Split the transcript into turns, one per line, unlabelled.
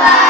Bye.